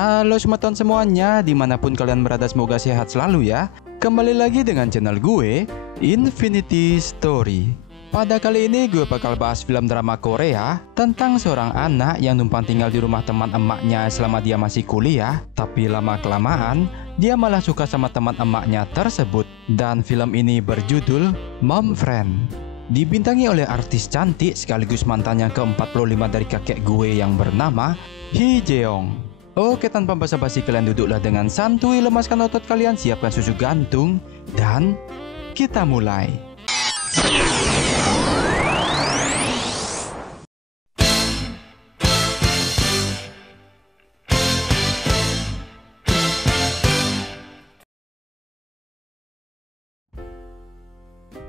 Halo teman semuanya, dimanapun kalian berada semoga sehat selalu ya. Kembali lagi dengan channel gue, Infinity Story. Pada kali ini gue bakal bahas film drama Korea tentang seorang anak yang numpang tinggal di rumah teman emaknya selama dia masih kuliah. Tapi lama-kelamaan, dia malah suka sama teman emaknya tersebut. Dan film ini berjudul Mom Friend. Dibintangi oleh artis cantik sekaligus mantan yang ke-45 dari kakek gue yang bernama Hee Jeong. Oke, tanpa basa-basi kalian duduklah dengan santuy, lemaskan otot kalian, siapkan susu gantung, dan kita mulai.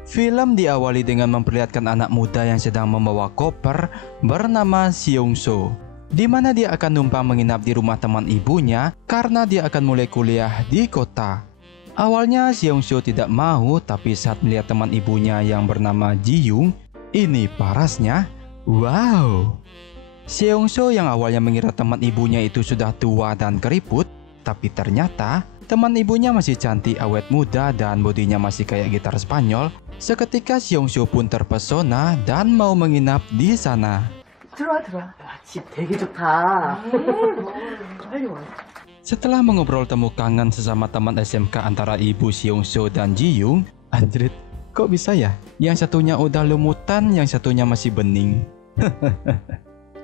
Film diawali dengan memperlihatkan anak muda yang sedang membawa koper bernama Seong-so, di mana dia akan numpang menginap di rumah teman ibunya karena dia akan mulai kuliah di kota. Awalnya Seong-so tidak mau, tapi saat melihat teman ibunya yang bernama Ji-young, ini parasnya, wow! Seong-so yang awalnya mengira teman ibunya itu sudah tua dan keriput, tapi ternyata teman ibunya masih cantik, awet muda, dan bodinya masih kayak gitar Spanyol. Seketika Seong-so pun terpesona dan mau menginap di sana. 들어와. 집 되게 좋다. 빨리 와. Setelah mengobrol temu kangen sesama teman SMK antara ibu Seong-so dan Ji-young, anjrit, kok bisa ya? Yang satunya udah lumutan, yang satunya masih bening.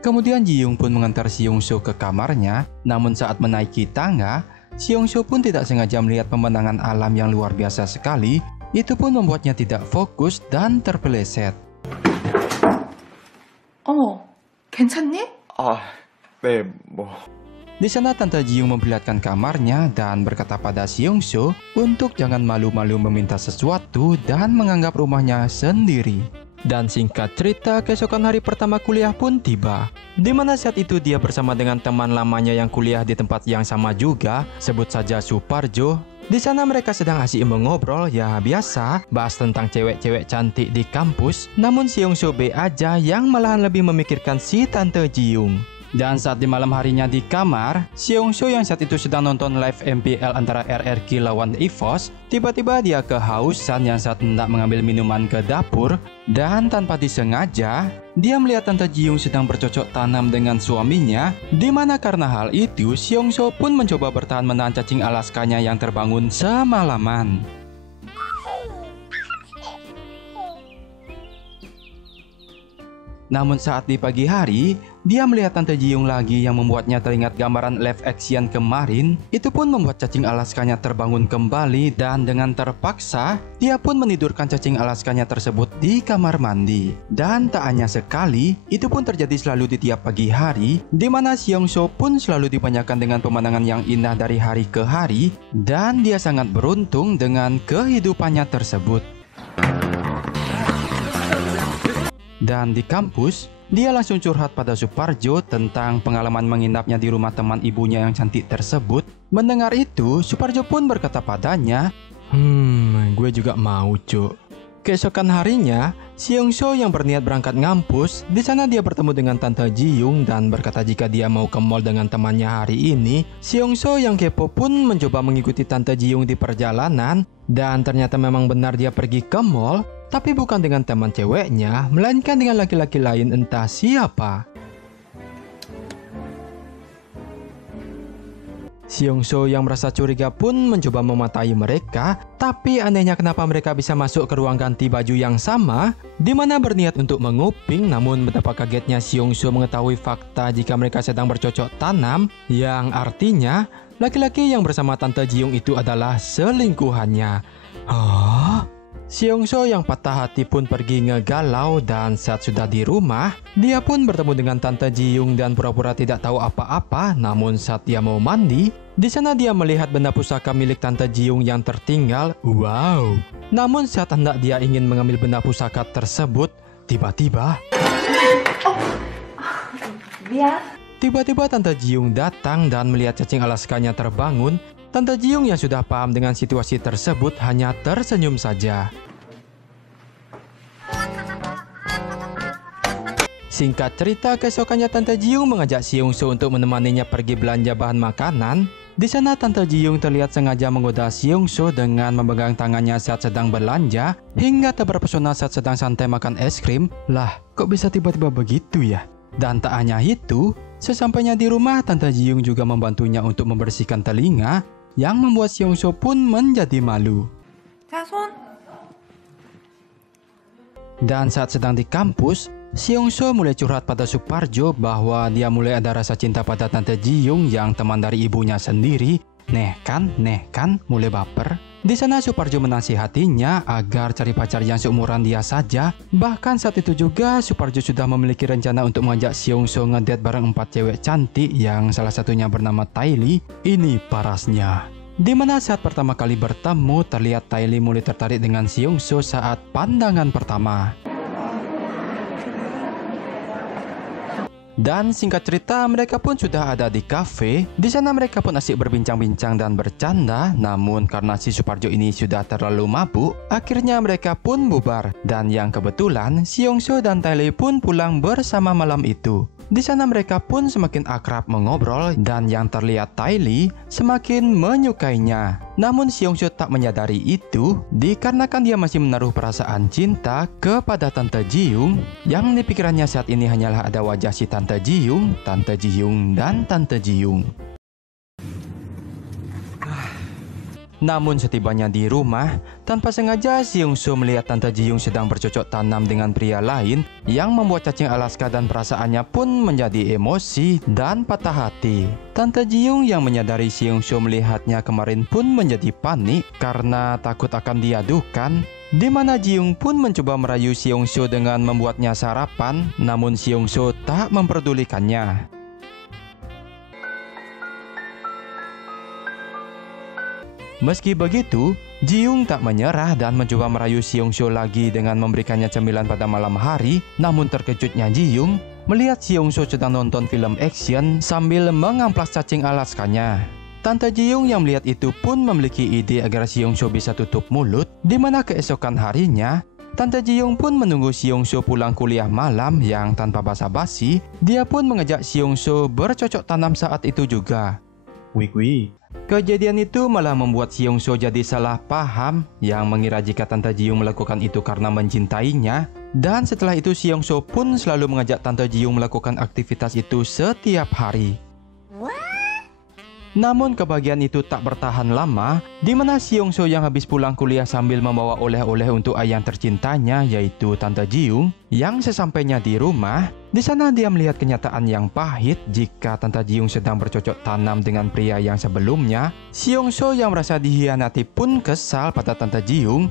Kemudian Ji-young pun mengantar Seong-so ke kamarnya, namun saat menaiki tangga, Seong-so pun tidak sengaja melihat pemandangan alam yang luar biasa sekali. Itu pun membuatnya tidak fokus dan terpeleset. 어머, 괜찮니? 네, 뭐... Di sana Tante Ji-young memperlihatkan kamarnya dan berkata pada Seong-so untuk jangan malu-malu meminta sesuatu dan menganggap rumahnya sendiri. Dan singkat cerita, keesokan hari pertama kuliah pun tiba, di mana saat itu dia bersama dengan teman lamanya yang kuliah di tempat yang sama juga, sebut saja Suparjo. Di sana mereka sedang asik mengobrol, ya biasa, bahas tentang cewek-cewek cantik di kampus. Namun Seong-so B aja yang malahan lebih memikirkan si Tante Ji-young. Dan saat di malam harinya di kamar, Seong-so yang saat itu sedang nonton live MPL antara RRQ lawan EVOS, tiba-tiba dia kehausan yang saat hendak mengambil minuman ke dapur, dan tanpa disengaja, dia melihat Tante Ji-young sedang bercocok tanam dengan suaminya, di mana karena hal itu, Seong-so pun mencoba bertahan menahan cacing Alaskanya yang terbangun semalaman. Namun saat di pagi hari, dia melihat Tante Ji-young lagi yang membuatnya teringat gambaran live action kemarin. Itu pun membuat cacing Alaskanya terbangun kembali dan dengan terpaksa, dia pun menidurkan cacing Alaskanya tersebut di kamar mandi. Dan tak hanya sekali, itu pun terjadi selalu di tiap pagi hari, di mana Seong-so pun selalu dibanyakan dengan pemandangan yang indah dari hari ke hari, dan dia sangat beruntung dengan kehidupannya tersebut. Dan di kampus, dia langsung curhat pada Suparjo tentang pengalaman menginapnya di rumah teman ibunya yang cantik tersebut. Mendengar itu, Suparjo pun berkata padanya, gue juga mau, Cuk. Keesokan harinya, Seong-so yang berniat berangkat ngampus, di sana dia bertemu dengan Tante Ji-young dan berkata jika dia mau ke mall dengan temannya hari ini. Seong-so yang kepo pun mencoba mengikuti Tante Ji-young di perjalanan, dan ternyata memang benar dia pergi ke mall, tapi bukan dengan teman ceweknya, melainkan dengan laki-laki lain entah siapa. Seong-so yang merasa curiga pun mencoba mematahi mereka, tapi anehnya kenapa mereka bisa masuk ke ruang ganti baju yang sama, di mana berniat untuk menguping, namun betapa kagetnya Seong-so mengetahui fakta jika mereka sedang bercocok tanam, yang artinya laki-laki yang bersama Tante Ji-young itu adalah selingkuhannya. Hah? Seong-so yang patah hati pun pergi ngegalau, dan saat sudah di rumah, dia pun bertemu dengan Tante Ji-young dan pura-pura tidak tahu apa-apa. Namun saat dia mau mandi, di sana dia melihat benda pusaka milik Tante Ji-young yang tertinggal. Wow! Namun saat hendak dia ingin mengambil benda pusaka tersebut, tiba-tiba Tante Ji-young datang dan melihat cacing Alaskanya terbangun. Tante Ji-young yang sudah paham dengan situasi tersebut hanya tersenyum saja. Singkat cerita, keesokannya Tante Jiung mengajak Seongso untuk menemaninya pergi belanja bahan makanan. Di sana Tante Jiung terlihat sengaja menggoda Seongso dengan memegang tangannya saat sedang belanja hingga terpesona saat sedang santai makan es krim. Lah, kok bisa tiba-tiba begitu ya? Dan tak hanya itu, sesampainya di rumah Tante Jiung juga membantunya untuk membersihkan telinga yang membuat Seongso pun menjadi malu. 자, 손. Dan saat sedang di kampus, Seongso mulai curhat pada Suparjo bahwa dia mulai ada rasa cinta pada Tante Jiung yang teman dari ibunya sendiri. Neh kan, mulai baper. Di sana Suparjo menasihatinya agar cari pacar yang seumuran dia saja. Bahkan saat itu juga Suparjo sudah memiliki rencana untuk mengajak Seongso ngedate bareng 4 cewek cantik yang salah satunya bernama Tylee. Ini parasnya. Di mana saat pertama kali bertemu, terlihat Tylee mulai tertarik dengan Seongso saat pandangan pertama. Dan singkat cerita, mereka pun sudah ada di kafe. Di sana mereka pun asik berbincang-bincang dan bercanda. Namun karena si Suparjo ini sudah terlalu mabuk, akhirnya mereka pun bubar. Dan yang kebetulan, Seongso dan Tylee pun pulang bersama malam itu. Di sana mereka pun semakin akrab mengobrol dan yang terlihat Tylee semakin menyukainya. Namun Seongso tak menyadari itu dikarenakan dia masih menaruh perasaan cinta kepada Tante Jiung. Yang di pikirannya saat ini hanyalah ada wajah si Tante Jiung, dan Tante Jiung. Namun setibanya di rumah, tanpa sengaja Seongso melihat Tante Jiung sedang bercocok tanam dengan pria lain yang membuat cacing Alaska dan perasaannya pun menjadi emosi dan patah hati. Tante Jiung yang menyadari Seongso melihatnya kemarin pun menjadi panik karena takut akan diadukan. Di mana Jiung pun mencoba merayu Seongso dengan membuatnya sarapan, namun Seongso tak memperdulikannya. Meski begitu, Jiung tak menyerah dan mencoba merayu Seongso lagi dengan memberikannya cemilan pada malam hari. Namun terkejutnya Jiung melihat Seongso sedang nonton film action sambil mengamplas cacing Alaskanya. Tante Jiung yang melihat itu pun memiliki ide agar Seongso bisa tutup mulut. Di mana keesokan harinya, Tante Jiung pun menunggu Seongso pulang kuliah malam yang tanpa basa-basi, dia pun mengajak Seongso bercocok tanam saat itu juga. Wih. Kejadian itu malah membuat Seongso jadi salah paham yang mengira jika Tante Jiung melakukan itu karena mencintainya. Dan setelah itu Seongso pun selalu mengajak Tante Jiung melakukan aktivitas itu setiap hari. Namun kebahagiaan itu tak bertahan lama, di mana Seongso yang habis pulang kuliah sambil membawa oleh-oleh untuk ayah tercintanya yaitu Tante Jiung. Yang sesampainya di rumah, di sana dia melihat kenyataan yang pahit jika Tante Jiung sedang bercocok tanam dengan pria yang sebelumnya. Seongso yang merasa dihianati pun kesal pada Tante Jiung.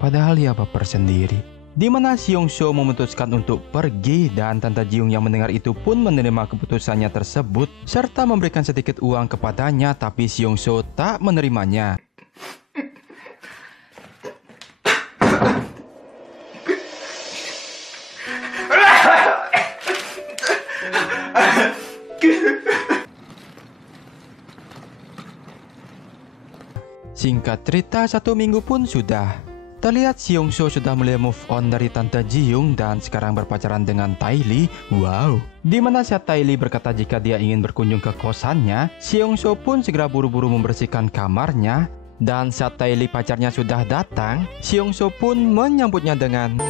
Padahal ia baper sendiri. Di mana Seongso memutuskan untuk pergi dan Tante Jiung yang mendengar itu pun menerima keputusannya tersebut serta memberikan sedikit uang kepadanya, tapi Seongso tak menerimanya. Singkat cerita, 1 minggu pun sudah. Terlihat Seongso sudah mulai move on dari Tante Jiung dan sekarang berpacaran dengan Tylee. Wow. Di mana saat Tylee berkata jika dia ingin berkunjung ke kosannya, Seongso pun segera buru-buru membersihkan kamarnya. Dan saat Tylee pacarnya sudah datang, Seongso pun menyambutnya dengan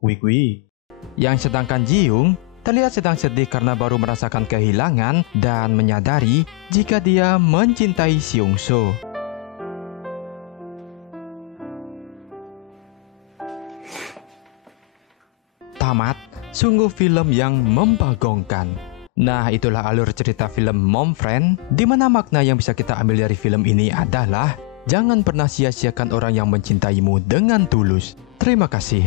Wih. Yang sedangkan Jiung terlihat sedang sedih karena baru merasakan kehilangan dan menyadari jika dia mencintai Seongso. Tamat, sungguh film yang membagongkan. Nah, itulah alur cerita film Mom Friend, di mana makna yang bisa kita ambil dari film ini adalah jangan pernah sia-siakan orang yang mencintaimu dengan tulus. Terima kasih.